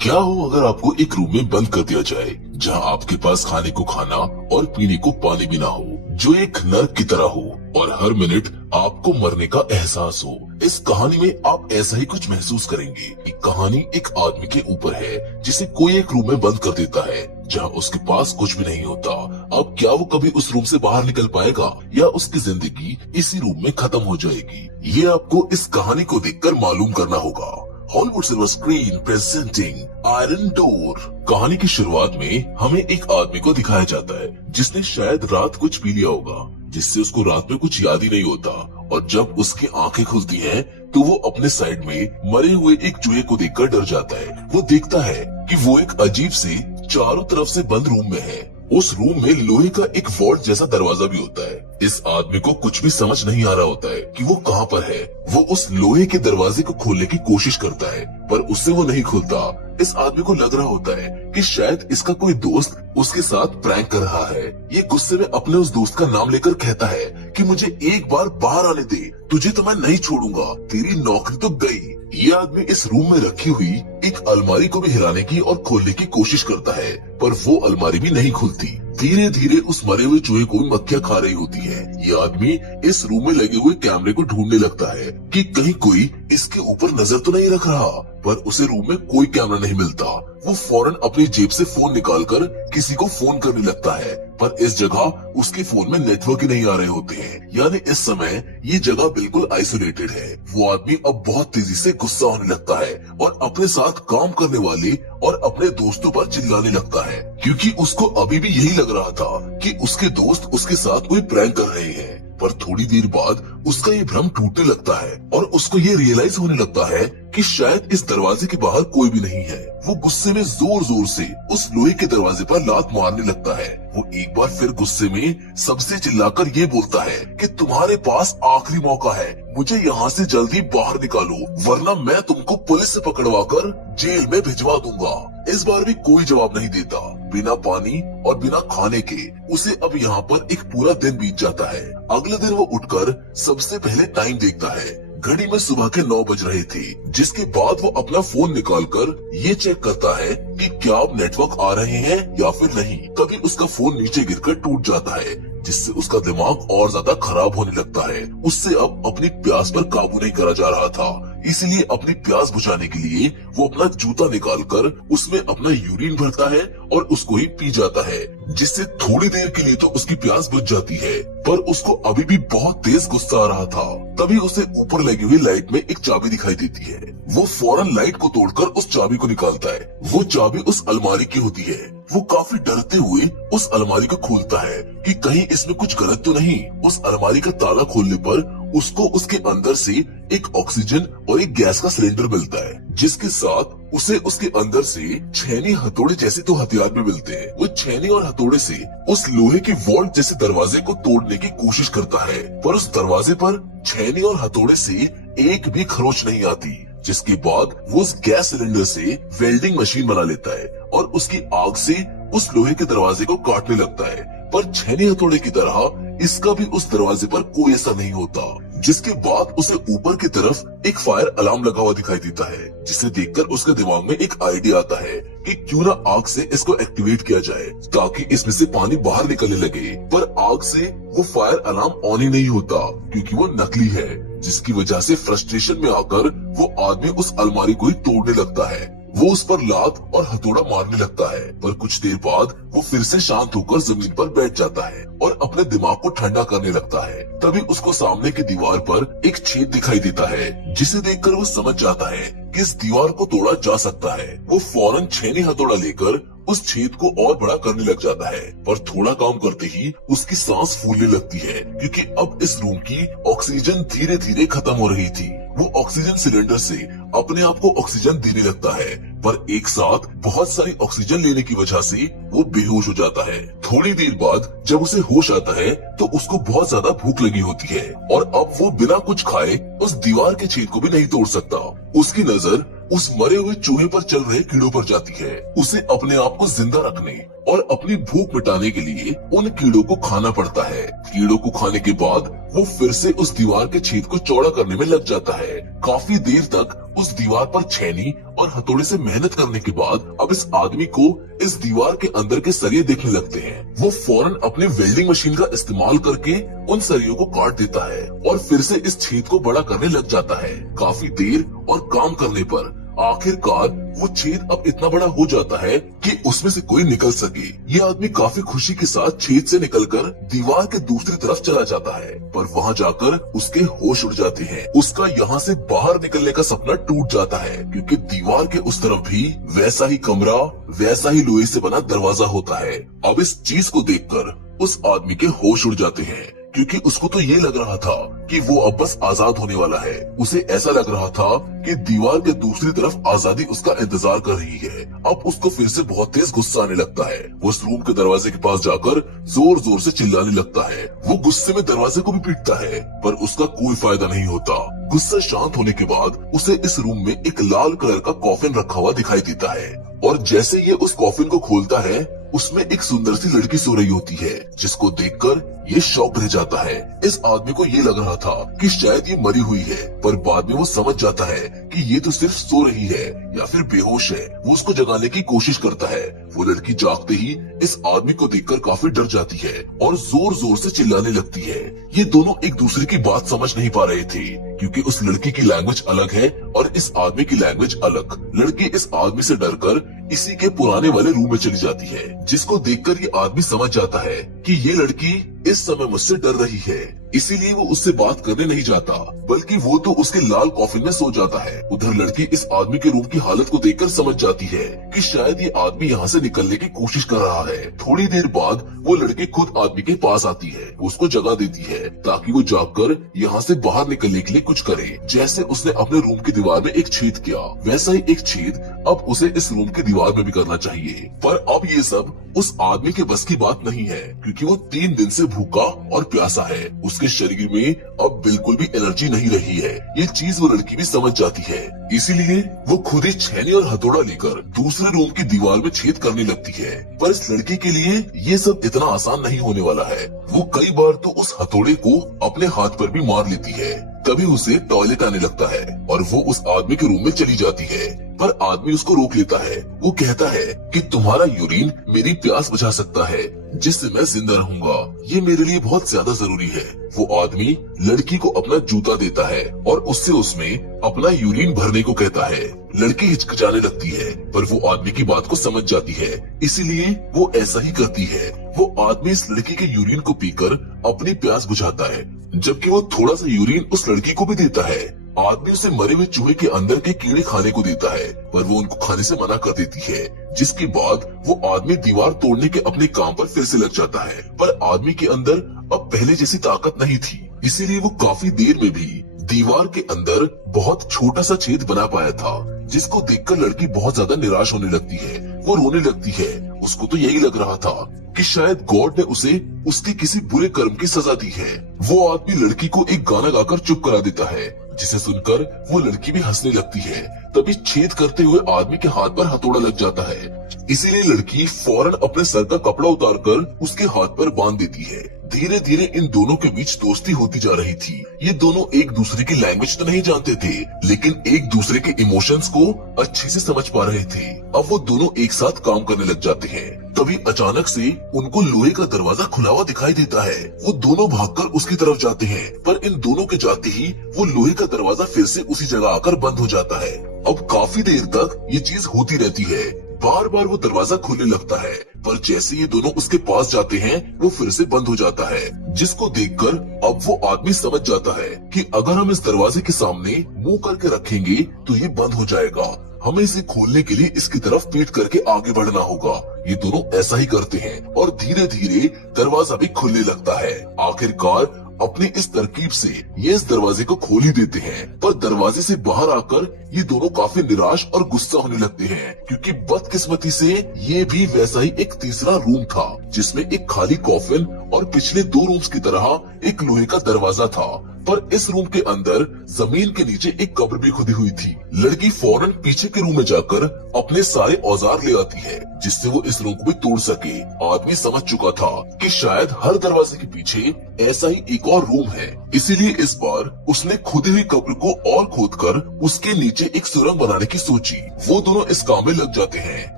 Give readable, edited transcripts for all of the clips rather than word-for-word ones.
क्या हो अगर आपको एक रूम में बंद कर दिया जाए जहां आपके पास खाने को खाना और पीने को पानी भी ना हो, जो एक नर्क की तरह हो और हर मिनट आपको मरने का एहसास हो। इस कहानी में आप ऐसा ही कुछ महसूस करेंगे। ये कहानी एक आदमी के ऊपर है जिसे कोई एक रूम में बंद कर देता है जहां उसके पास कुछ भी नहीं होता। अब क्या वो कभी उस रूम से बाहर निकल पाएगा या उसकी जिंदगी इसी रूम में खत्म हो जाएगी? ये आपको इस कहानी को देखकर मालूम करना होगा। Hollywood silver screen presenting iron door. कहानी की शुरुआत में हमें एक आदमी को दिखाया जाता है जिसने शायद रात कुछ पी लिया होगा जिससे उसको रात में कुछ याद ही नहीं होता, और जब उसकी आंखें खुलती हैं तो वो अपने साइड में मरे हुए एक चूहे को देखकर डर जाता है। वो देखता है कि वो एक अजीब से चारों तरफ से बंद रूम में है। उस रूम में लोहे का एक वॉल्ट जैसा दरवाजा भी होता है। इस आदमी को कुछ भी समझ नहीं आ रहा होता है कि वो कहाँ पर है। वो उस लोहे के दरवाजे को खोलने की कोशिश करता है पर उससे वो नहीं खुलता। इस आदमी को लग रहा होता है कि शायद इसका कोई दोस्त उसके साथ प्रैंक कर रहा है। ये गुस्से में अपने उस दोस्त का नाम लेकर कहता है कि मुझे एक बार बाहर आने दे, तुझे तो मैं नहीं छोड़ूंगा, तेरी नौकरी तो गई। ये आदमी इस रूम में रखी हुई एक अलमारी को भी हिलाने की और खोलने की कोशिश करता है पर वो अलमारी भी नहीं खुलती। धीरे धीरे उस मरे हुए चूहे को भी मक्खियां खा रही होती है। ये आदमी इस रूम में लगे हुए कैमरे को ढूंढने लगता है कि कहीं कोई इसके ऊपर नजर तो नहीं रख रहा, पर उसे रूम में कोई कैमरा नहीं मिलता। वो फौरन अपनी जेब से फोन निकालकर किसी को फोन करने लगता है पर इस जगह उसके फोन में नेटवर्क ही नहीं आ रहे होते हैं, यानी इस समय ये जगह बिल्कुल आइसोलेटेड है। वो आदमी अब बहुत तेजी से गुस्सा होने लगता है और अपने साथ काम करने वाले और अपने दोस्तों पर चिल्लाने लगता है क्योंकि उसको अभी भी यही लग रहा था कि उसके दोस्त उसके साथ कोई प्रैंक कर रहे हैं। पर थोड़ी देर बाद उसका ये भ्रम टूटने लगता है और उसको ये रियलाइज होने लगता है कि शायद इस दरवाजे के बाहर कोई भी नहीं है। वो गुस्से में जोर जोर से उस लोहे के दरवाजे पर लात मारने लगता है। वो एक बार फिर गुस्से में सबसे चिल्लाकर ये बोलता है कि तुम्हारे पास आखिरी मौका है, मुझे यहाँ से जल्दी बाहर निकालो वरना मैं तुमको पुलिस से पकड़वाकर जेल में भिजवा दूंगा। इस बार भी कोई जवाब नहीं देता। बिना पानी और बिना खाने के उसे अब यहाँ पर एक पूरा दिन बीत जाता है। अगले दिन वो उठकर सबसे पहले टाइम देखता है। घड़ी में सुबह के 9 बज रहे थे, जिसके बाद वो अपना फोन निकालकर ये चेक करता है कि क्या अब नेटवर्क आ रहे हैं या फिर नहीं। तभी उसका फोन नीचे गिरकर टूट जाता है जिससे उसका दिमाग और ज्यादा खराब होने लगता है। उससे अब अपनी प्यास पर काबू नहीं करा जा रहा था, इसलिए अपनी प्यास बुझाने के लिए वो अपना जूता निकालकर उसमें अपना यूरिन भरता है और उसको ही पी जाता है, जिससे थोड़ी देर के लिए तो उसकी प्यास बुझ जाती है पर उसको अभी भी बहुत तेज गुस्सा आ रहा था। तभी उसे ऊपर लगी हुई लाइट में एक चाबी दिखाई देती है। वो फौरन लाइट को तोड़कर उस चाबी को निकालता है। वो चाबी उस अलमारी की होती है। वो काफी डरते हुए उस अलमारी को खोलता है कि कहीं इसमें कुछ गलत तो नहीं। उस अलमारी का ताला खोलने पर उसको उसके अंदर से एक ऑक्सीजन और एक गैस का सिलेंडर मिलता है, जिसके साथ उसे उसके अंदर से छेनी हथौड़े जैसे तो हथियार भी मिलते हैं। वो छेनी और हथौड़े से उस लोहे के वॉल्ट जैसे दरवाजे को तोड़ने की कोशिश करता है पर उस दरवाजे पर छेनी और हथौड़े से एक भी खरोच नहीं आती। जिसके बाद वो उस गैस सिलेंडर से वेल्डिंग मशीन बना लेता है और उसकी आग से उस लोहे के दरवाजे को काटने लगता है, पर छेनी हथौड़े की तरह इसका भी उस दरवाजे पर कोई असर नहीं होता। जिसके बाद उसे ऊपर की तरफ एक फायर अलार्म लगा हुआ दिखाई देता है, जिसे देखकर उसके दिमाग में एक आइडिया आता है कि क्यों ना आग से इसको एक्टिवेट किया जाए ताकि इसमें से पानी बाहर निकलने लगे। पर आग से वो फायर अलार्म ऑन ही नहीं होता क्योंकि वो नकली है, जिसकी वजह से फ्रस्ट्रेशन में आकर वो आदमी उस अलमारी को ही तोड़ने लगता है। वो उस पर लात और हथौड़ा मारने लगता है पर कुछ देर बाद वो फिर से शांत होकर जमीन पर बैठ जाता है और अपने दिमाग को ठंडा करने लगता है। तभी उसको सामने की दीवार पर एक छेद दिखाई देता है, जिसे देखकर वो समझ जाता है कि इस दीवार को तोड़ा जा सकता है। वो फौरन छेनी हथौड़ा लेकर उस छेद को और बड़ा करने लग जाता है पर थोड़ा काम करते ही उसकी सांस फूलने लगती है क्योंकि अब इस रूम की ऑक्सीजन धीरे धीरे खत्म हो रही थी। वो ऑक्सीजन सिलेंडर से अपने आप को ऑक्सीजन देने लगता है पर एक साथ बहुत सारी ऑक्सीजन लेने की वजह से वो बेहोश हो जाता है। थोड़ी देर बाद जब उसे होश आता है तो उसको बहुत ज्यादा भूख लगी होती है और अब वो बिना कुछ खाए उस दीवार के छेद को भी नहीं तोड़ सकता। उसकी नजर उस मरे हुए चूहे पर चल रहे कीड़ों पर जाती है। उसे अपने आप को जिंदा रखने और अपनी भूख मिटाने के लिए उन कीड़ों को खाना पड़ता है। कीड़ों को खाने के बाद वो फिर से उस दीवार के छेद को चौड़ा करने में लग जाता है। काफी देर तक उस दीवार पर छेनी और हथौड़े से मेहनत करने के बाद अब इस आदमी को इस दीवार के अंदर के सरिये दिखने लगते हैं। वो फौरन अपने वेल्डिंग मशीन का इस्तेमाल करके उन सरियों को काट देता है और फिर से इस छेद को बड़ा करने लग जाता है। काफी देर और काम करने पर आखिरकार वो छेद अब इतना बड़ा हो जाता है कि उसमें से कोई निकल सके। ये आदमी काफी खुशी के साथ छेद से निकलकर दीवार के दूसरी तरफ चला जाता है, पर वहाँ जाकर उसके होश उड़ जाते हैं। उसका यहाँ से बाहर निकलने का सपना टूट जाता है, क्योंकि दीवार के उस तरफ भी वैसा ही कमरा, वैसा ही लोहे से बना दरवाजा होता है। अब इस चीज को देखकर उस आदमी के होश उड़ जाते हैं, क्योंकि उसको तो ये लग रहा था कि वो अब बस आजाद होने वाला है। उसे ऐसा लग रहा था कि दीवार के दूसरी तरफ आजादी उसका इंतजार कर रही है। अब उसको फिर से बहुत तेज गुस्सा आने लगता है। वो उस रूम के दरवाजे के पास जाकर जोर जोर से चिल्लाने लगता है। वो गुस्से में दरवाजे को भी पीटता है, पर उसका कोई फायदा नहीं होता। गुस्सा शांत होने के बाद उसे इस रूम में एक लाल कलर का कॉफिन रखा हुआ दिखाई देता है, और जैसे ये उस कॉफिन को खोलता है उसमें एक सुंदर सी लड़की सो रही होती है, जिसको देखकर ये शॉक रह जाता है। इस आदमी को ये लग रहा था कि शायद ये मरी हुई है, पर बाद में वो समझ जाता है कि ये तो सिर्फ सो रही है या फिर बेहोश है। वो उसको जगाने की कोशिश करता है। वो लड़की जागते ही इस आदमी को देखकर काफी डर जाती है और जोर जोर से चिल्लाने लगती है। ये दोनों एक दूसरे की बात समझ नहीं पा रहे थे, क्योंकि उस लड़की की लैंग्वेज अलग है और इस आदमी की लैंग्वेज अलग। लड़की इस आदमी से डरकर इसी के पुराने वाले रूम में चली जाती है, जिसको देखकर ये आदमी समझ जाता है कि ये लड़की इस समय मुझसे डर रही है, इसीलिए वो उससे बात करने नहीं जाता, बल्कि वो तो उसके लाल कॉफिन में सो जाता है। उधर लड़की इस आदमी के रूम की हालत को देखकर समझ जाती है कि शायद ये आदमी यहाँ से निकलने की कोशिश कर रहा है। थोड़ी देर बाद वो लड़की खुद आदमी के पास आती है, उसको जगा देती है ताकि वो जागकर यहाँ से बाहर निकलने के लिए कुछ करे। जैसे उसने अपने रूम की दीवार में एक छेद किया, वैसा ही एक छेद अब उसे इस रूम की दीवार में भी करना चाहिए। पर अब ये सब उस आदमी के बस की बात नहीं है, क्योंकि वो 3 दिन से भूखा और प्यासा है। उसके शरीर में अब बिल्कुल भी एनर्जी नहीं रही है। ये चीज वो लड़की भी समझ जाती है, इसीलिए वो खुद ही छेनी और हथौड़ा लेकर दूसरे रूम की दीवार में छेद करने लगती है। पर इस लड़की के लिए ये सब इतना आसान नहीं होने वाला है। वो कई बार तो उस हथौड़े को अपने हाथ पर भी मार लेती है। कभी उसे टॉयलेट आने लगता है और वो उस आदमी के रूम में चली जाती है, पर आदमी उसको रोक लेता है। वो कहता है कि तुम्हारा यूरिन मेरी प्यास बुझा सकता है, जिससे मैं जिंदा रहूंगा। ये मेरे लिए बहुत ज्यादा जरूरी है। वो आदमी लड़की को अपना जूता देता है और उससे उसमें अपना यूरिन भरने को कहता है। लड़की हिचकिचाने लगती है, पर वो आदमी की बात को समझ जाती है, इसीलिए वो ऐसा ही करती है। वो आदमी इस लड़की के यूरिन को पीकर अपनी प्यास बुझाता है, जबकि वो थोड़ा सा यूरिन उस लड़की को भी देता है। आदमी उसे मरे हुए चूहे के अंदर के कीड़े खाने को देता है, पर वो उनको खाने से मना कर देती है। जिसके बाद वो आदमी दीवार तोड़ने के अपने काम पर फिर से लग जाता है, पर आदमी के अंदर अब पहले जैसी ताकत नहीं थी, इसीलिए वो काफी देर में भी दीवार के अंदर बहुत छोटा सा छेद बना पाया था, जिसको देखकर लड़की बहुत ज्यादा निराश होने लगती है। वो रोने लगती है। उसको तो यही लग रहा था कि शायद गॉड ने उसे उसके किसी बुरे कर्म की सजा दी है। वो आदमी लड़की को एक गाना गाकर चुप करा देता है, जिसे सुनकर वो लड़की भी हंसने लगती है। तभी छेद करते हुए आदमी के हाथ पर हथौड़ा लग जाता है, इसीलिए लड़की फौरन अपने सर का कपड़ा उतारकर उसके हाथ पर बांध देती है। धीरे धीरे इन दोनों के बीच दोस्ती होती जा रही थी। ये दोनों एक दूसरे की लैंग्वेज तो नहीं जानते थे, लेकिन एक दूसरे के इमोशंस को अच्छे से समझ पा रहे थे। अब वो दोनों एक साथ काम करने लग जाते हैं। तभी अचानक से उनको लोहे का दरवाजा खुला हुआ दिखाई देता है। वो दोनों भागकर उसकी तरफ जाते हैं, पर इन दोनों के जाते ही वो लोहे का दरवाजा फिर से उसी जगह आकर बंद हो जाता है। अब काफी देर तक ये चीज होती रहती है। बार बार वो दरवाजा खुलने लगता है, पर जैसे ये दोनों उसके पास जाते हैं वो फिर से बंद हो जाता है। जिसको देखकर अब वो आदमी समझ जाता है कि अगर हम इस दरवाजे के सामने मुंह करके रखेंगे तो ये बंद हो जाएगा। हमें इसे खोलने के लिए इसकी तरफ पीठ करके आगे बढ़ना होगा। ये दोनों ऐसा ही करते हैं और धीरे धीरे दरवाजा भी खुलने लगता है। आखिरकार अपनी इस तरकीब से ये इस दरवाजे को खोल ही देते हैं, पर दरवाजे से बाहर आकर ये दोनों काफी निराश और गुस्सा होने लगते हैं, क्योंकि बदकिस्मती से ये भी वैसा ही एक तीसरा रूम था, जिसमें एक खाली कॉफिन और पिछले 2 रूम्स की तरह एक लोहे का दरवाजा था। पर इस रूम के अंदर जमीन के नीचे एक कब्र भी खुदी हुई थी। लड़की फौरन पीछे के रूम में जाकर अपने सारे औजार ले आती है जिससे वो इस रूम को भी तोड़ सके। आदमी समझ चुका था कि शायद हर दरवाजे के पीछे ऐसा ही एक और रूम है, इसीलिए इस बार उसने खुदी हुई कब्र को और खोदकर उसके नीचे एक सुरंग बनाने की सोची। वो दोनों इस काम में लग जाते हैं।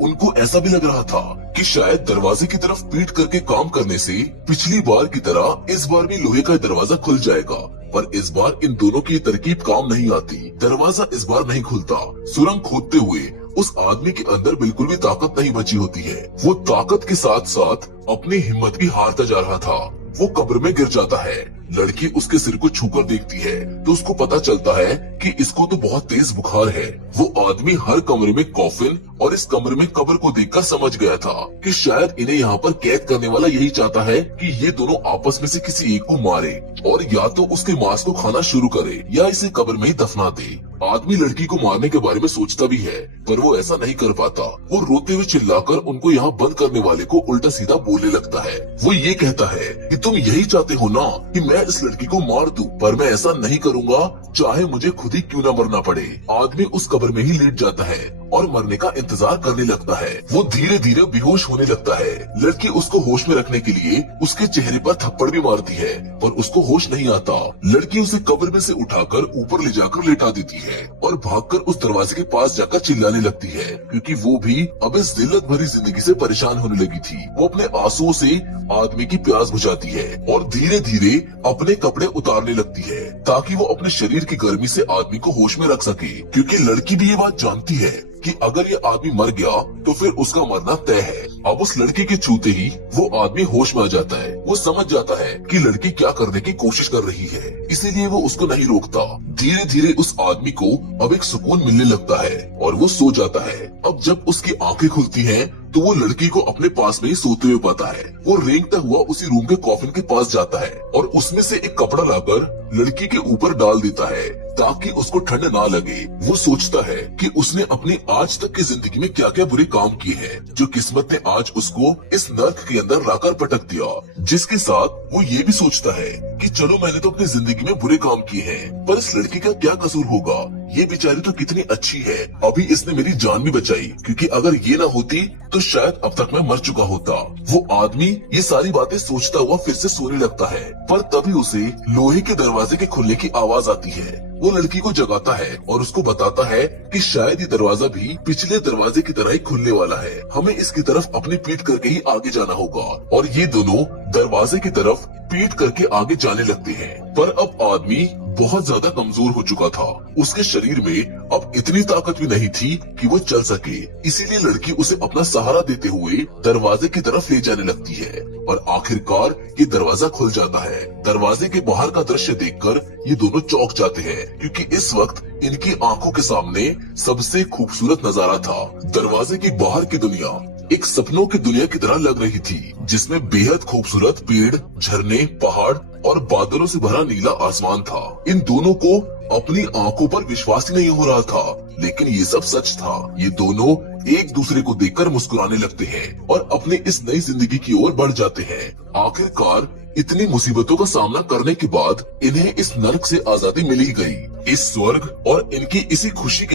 उनको ऐसा भी लग रहा था कि शायद दरवाजे की तरफ पीट करके काम करने से पिछली बार की तरह इस बार भी लोहे का दरवाजा खुल जाएगा, पर इस बार इन दोनों की तरकीब काम नहीं आती। दरवाजा इस बार नहीं खुलता। सुरंग खोदते हुए उस आदमी के अंदर बिल्कुल भी ताकत नहीं बची होती है। वो ताकत के साथ साथ अपनी हिम्मत भी हारता जा रहा था। वो कब्र में गिर जाता है। लड़की उसके सिर को छूकर देखती है तो उसको पता चलता है कि इसको तो बहुत तेज बुखार है। वो आदमी हर कमरे में कॉफिन और इस कमरे में कब्र को देखकर समझ गया था कि शायद इन्हें यहाँ पर कैद करने वाला यही चाहता है कि ये दोनों आपस में से किसी एक को मारे और या तो उसके मांस को खाना शुरू करे या इसे कब्र में ही दफना दे। आदमी लड़की को मारने के बारे में सोचता भी है पर वो ऐसा नहीं कर पाता। वो रोते हुए चिल्लाकर उनको यहाँ बंद करने वाले को उल्टा सीधा बोलने लगता है। वो ये कहता है कि तुम यही चाहते हो ना कि मैं इस लड़की को मार दूं, पर मैं ऐसा नहीं करूंगा चाहे मुझे खुद ही क्यों न मरना पड़े। आदमी उस कब्र में ही लेट जाता है और मरने का इंतजार करने लगता है। वो धीरे धीरे बेहोश होने लगता है। लड़की उसको होश में रखने के लिए उसके चेहरे पर थप्पड़ भी मारती है पर उसको होश नहीं आता। लड़की उसे कब्र में से उठाकर ऊपर ले जाकर लेटा देती है और भागकर उस दरवाजे के पास जाकर चिल्लाने लगती है क्योंकि वो भी अब इस जिल्लत भरी जिंदगी से परेशान होने लगी थी। वो अपने आंसुओं से आदमी की प्यास बुझाती है और धीरे धीरे अपने कपड़े उतारने लगती है ताकि वो अपने शरीर की गर्मी से आदमी को होश में रख सके, क्योंकि लड़की भी ये बात जानती है कि अगर ये आदमी मर गया तो फिर उसका मरना तय है। अब उस लड़की के छूते ही वो आदमी होश में आ जाता है। वो समझ जाता है कि लड़की क्या करने की कोशिश कर रही है, इसीलिए वो उसको नहीं रोकता। धीरे धीरे उस आदमी को अब एक सुकून मिलने लगता है और वो सो जाता है। अब जब उसकी आंखें खुलती हैं तो वो लड़की को अपने पास में ही सोते हुए पाता है। वो रेंगता हुआ उसी रूम के कॉफिन के पास जाता है और उसमें से एक कपड़ा लाकर लड़की के ऊपर डाल देता है ताकि उसको ठंड ना लगे। वो सोचता है कि उसने अपनी आज तक की जिंदगी में क्या क्या बुरे काम किए हैं जो किस्मत ने आज उसको इस नर्क के अंदर लाकर पटक दिया। जिसके साथ वो ये भी सोचता है कि चलो मैंने तो अपनी जिंदगी में बुरे काम किए हैं पर इस लड़की का क्या कसूर होगा, ये बेचारी तो कितनी अच्छी है, अभी इसने मेरी जान भी बचाई, क्योंकि अगर ये ना होती तो शायद अब तक मैं मर चुका होता। वो आदमी ये सारी बातें सोचता हुआ फिर से सोने लगता है पर तभी उसे लोहे के दरवाजे के खुलने की आवाज आती है। वो लड़की को जगाता है और उसको बताता है कि शायद ये दरवाजा भी पिछले दरवाजे की तरह ही खुलने वाला है, हमें इसकी तरफ अपनी पीठ करके ही आगे जाना होगा। और ये दोनों दरवाजे की तरफ पीठ करके आगे जाने लगते हैं। पर अब आदमी बहुत ज्यादा कमजोर हो चुका था। उसके शरीर में अब इतनी ताकत भी नहीं थी कि वो चल सके, इसीलिए लड़की उसे अपना सहारा देते हुए दरवाजे की तरफ ले जाने लगती है और आखिरकार ये दरवाजा खुल जाता है। दरवाजे के बाहर का दृश्य देखकर ये दोनों चौंक जाते हैं क्योंकि इस वक्त इनकी आंखों के सामने सबसे खूबसूरत नजारा था। दरवाजे की बाहर की दुनिया एक सपनों की दुनिया की तरह लग रही थी जिसमें बेहद खूबसूरत पेड़, झरने, पहाड़ और बादलों से भरा नीला आसमान था। इन दोनों को अपनी आंखों पर विश्वास ही नहीं हो रहा था, लेकिन ये सब सच था। ये दोनों एक दूसरे को देखकर मुस्कुराने लगते हैं और अपने इस नई जिंदगी की ओर बढ़ जाते हैं। आखिरकार इतनी मुसीबतों का सामना करने के बाद इन्हें इस नर्क से आजादी मिल ही गई। इस स्वर्ग और इनकी इसी खुशी के